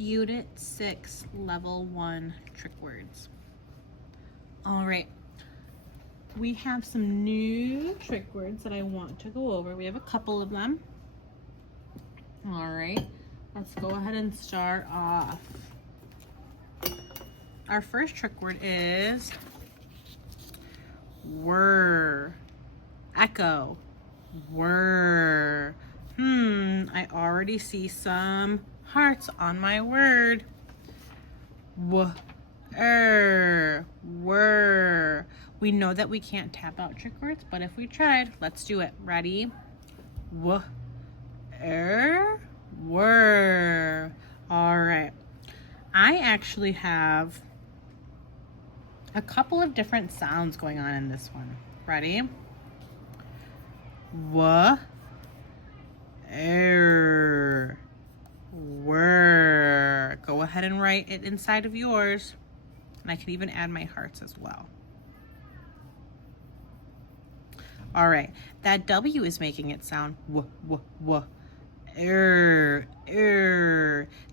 Unit 6, Level 1 Trick Words. All right. We have some new trick words that I want to go over. We have a couple of them. All right. Let's go ahead and start off. Our first trick word is whir. Echo. Whir. I already see some hearts on my word. Whir. Whir. We know that we can't tap out trick words, but if we tried, let's do it. Ready? Whir. Whir. All right. I actually have a couple of different sounds going on in this one. Ready? Whir. Whir. Go ahead and write it inside of yours. And I can even add my hearts as well. All right, that W is making it sound w, w, w.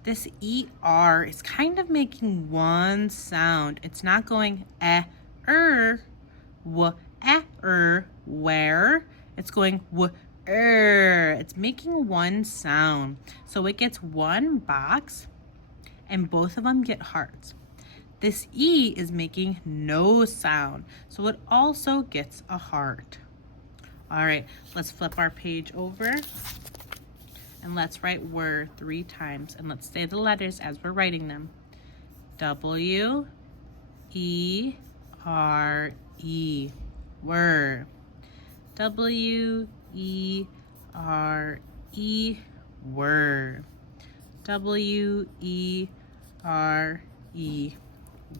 This ER is kind of making one sound. It's not going w, where. It's going w, It's making one sound. So it gets one box and both of them get hearts. This E is making no sound, so it also gets a heart. All right, let's flip our page over and let's write whir 3 times, and let's say the letters as we're writing them. W, E, R, E, whir. W, E, R, E, whir. W, E, R, E,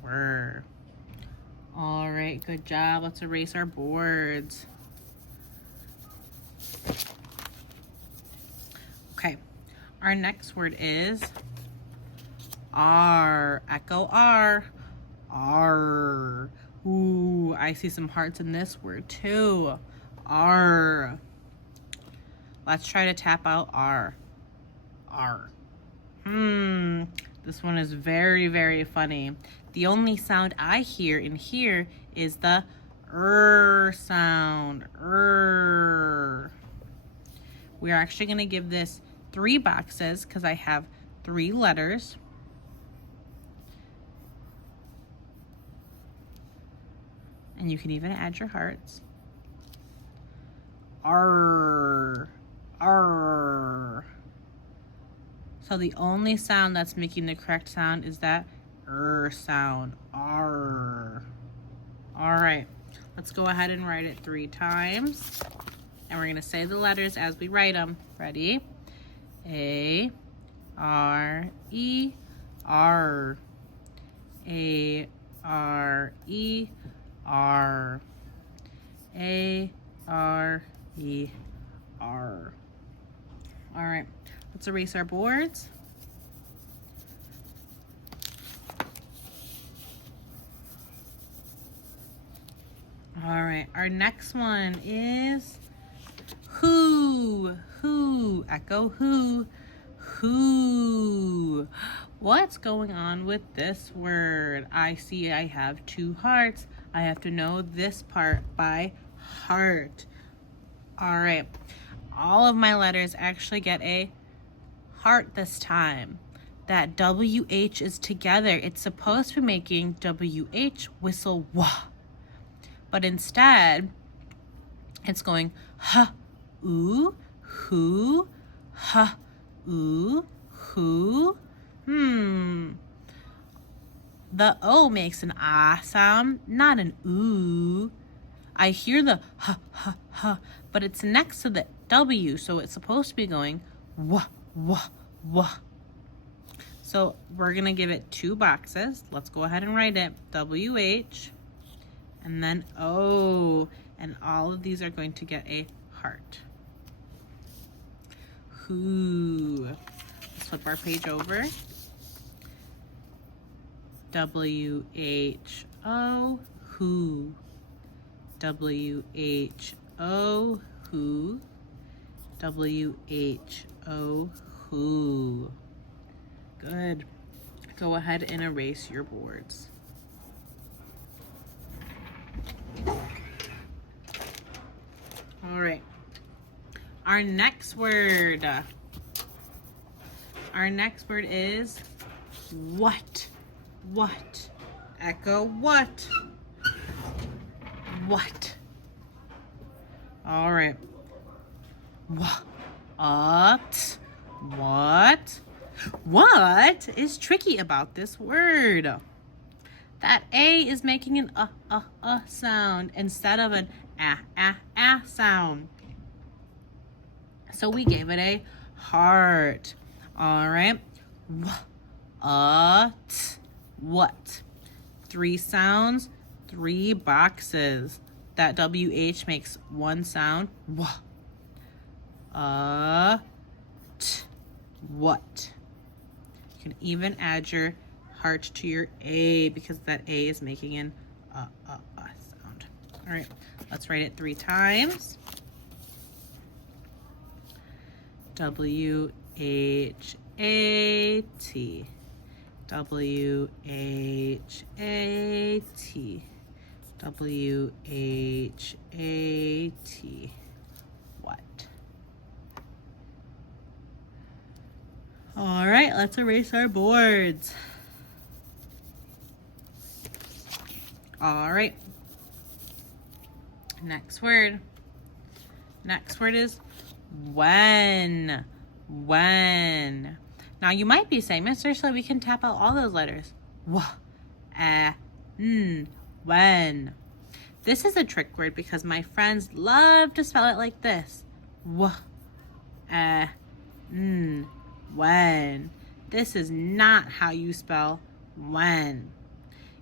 whir. All right, good job. Let's erase our boards. Okay, our next word is R. Echo R. R. Ooh, I see some hearts in this word too. R. Let's try to tap out R. R. This one is very, very funny. The only sound I hear in here is the sound. We're actually going to give this 3 boxes because I have 3 letters. And you can even add your hearts. R. R. So the only sound that's making the correct sound is that sound. R. All right, let's go ahead and write it 3 times. And we're gonna say the letters as we write them. Ready? A, R, E, R. A, R, E, R. A, R, E, R. All right, let's erase our boards. All right, our next one is who. Echo who. What's going on with this word? I see I have 2 hearts. I have to know this part by heart. All right, all of my letters actually get a heart this time. That WH is together. It's supposed to be making WH whistle wah. But instead, it's going huh, ooh, who, huh, ooh, who. The O makes an ah sound, not an ooh. I hear the huh, huh, huh, but it's next to the W, so it's supposed to be going wah, wah, wah. So we're gonna give it 2 boxes. Let's go ahead and write it. WH. And then O, and all of these are going to get a heart. Who. Let's flip our page over. W-H-O, who. W-H-O, who. W-H-O, who. Good. Go ahead and erase your boards. All right. Our next word is what. What? Echo what? What? All right. What? What? What is tricky about this word? That A is making an sound instead of an sound. So we gave it a heart. All right. What? 3 sounds, 3 boxes. That WH makes 1 sound. What? You can even add your heart to your A because that A is making an sound. All right, let's write it 3 times. W-H-A-T. W-H-A-T. W-H-A-T. What? All right, let's erase our boards. All right. Next word. Next word is when. When. Now you might be saying, Ms.Aracelli, we can tap out all those letters. When. This is a trick word because my friends love to spell it like this. When. This is not how you spell when.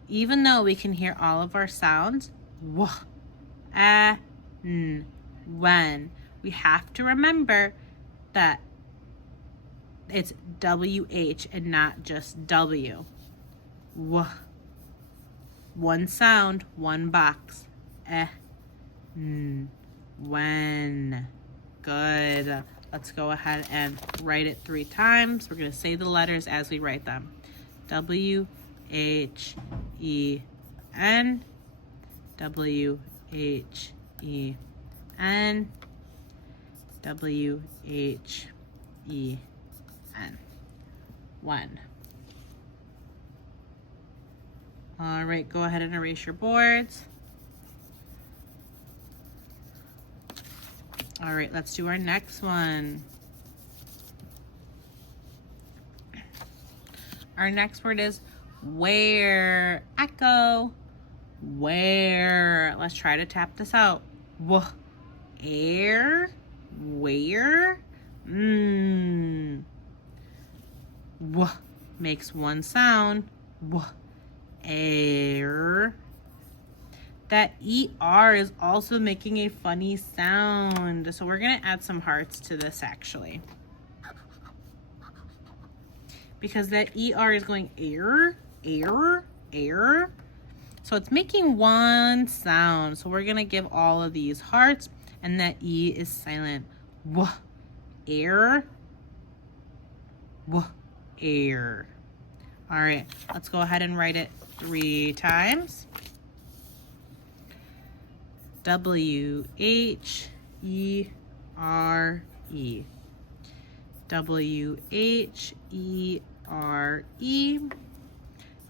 Even though we can hear all of our sounds, when. We have to remember that it's WH and not just W. One sound, 1 box. When. Good. Let's go ahead and write it 3 times. We're going to say the letters as we write them. W-H-E-N. W-H-E-N. W-H-E-N. When. All right, go ahead and erase your boards. All right, let's do our next one. Our next word is where. Echo. Where. Let's try to tap this out. Where. Where. Makes 1 sound. Air. That ER is also making a funny sound. So we're going to add some hearts to this actually. Because that ER is going air, air, air. So it's making 1 sound. So we're going to give all of these hearts and that E is silent. Air. Air. All right, let's go ahead and write it 3 times. W-H-E-R-E. W-H-E-R-E.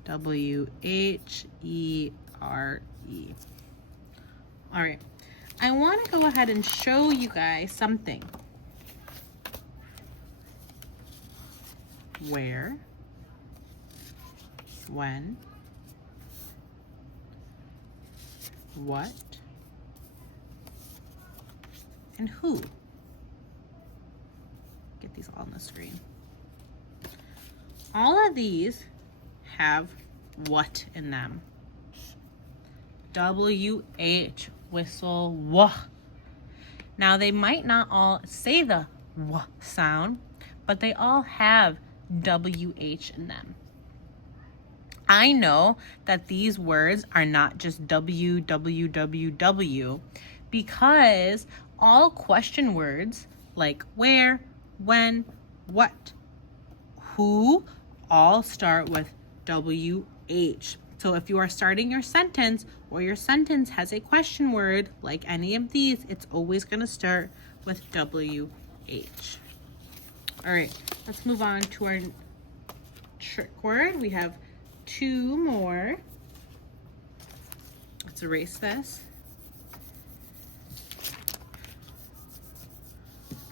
W-H-E-R-E. All right, I want to go ahead and show you guys something. Where, when, what, and who. Get these all on the screen. All of these have what in them. W-H, whistle, wah. Now they might not all say the wah sound, but they all have WH in them. I know that these words are not just W, W, W, W, because all question words like where, when, what, who all start with WH. So if you are starting your sentence or your sentence has a question word like any of these, it's always going to start with WH. All right, let's move on to our trick word. We have 2 more. Let's erase this.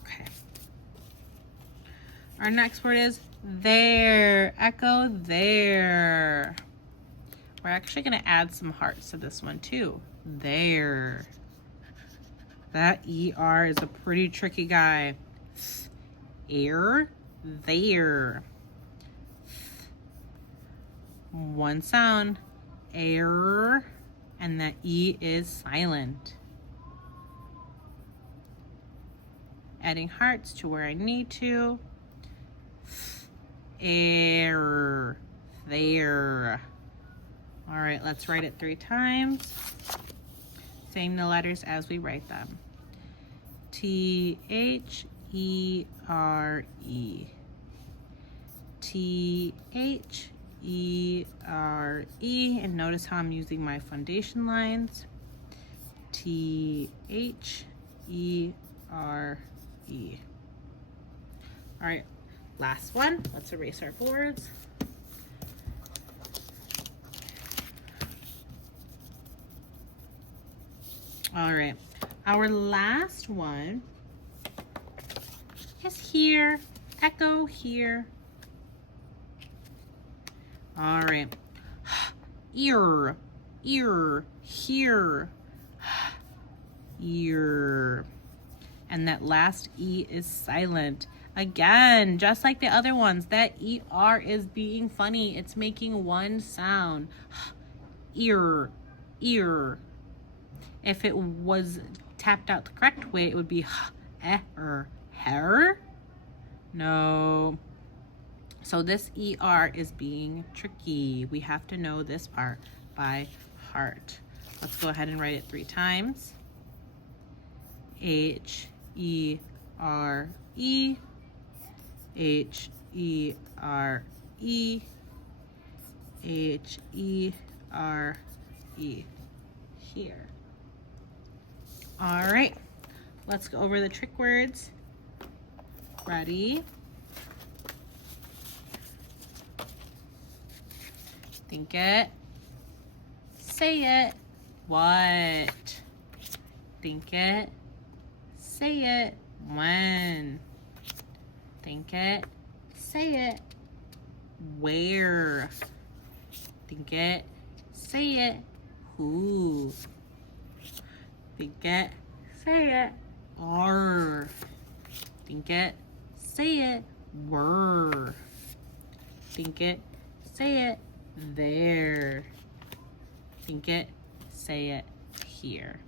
Okay. Our next word is there. Echo there. We're actually going to add some hearts to this one too. There. That ER is a pretty tricky guy. Air, there. One sound, air, and the E is silent. Adding hearts to where I need to. Air, there. All right, let's write it 3 times. Saying the letters as we write them. T-H-E-R-E. T-H-E-R-E. And notice how I'm using my foundation lines. T-H-E-R-E. All right, last one. Let's erase our boards. All right, our last one is here. Echo here. All right. Ear, ear, here. Ear. And that last E is silent. Again, just like the other ones, that ER is being funny. It's making one sound. Ear, ear. If it was tapped out the correct way, it would be hair. No. So this ER is being tricky. We have to know this part by heart. Let's go ahead and write it 3 times. H-E-R-E. H-E-R-E. H-E-R-E. Here. All right, let's go over the trick words. Ready? Think it. Say it. What? Think it. Say it. When? Think it. Say it. Where? Think it. Say it. Who? Think it, say it. Are. Think it, say it. Were. Think it, say it. There. Think it, say it. Here.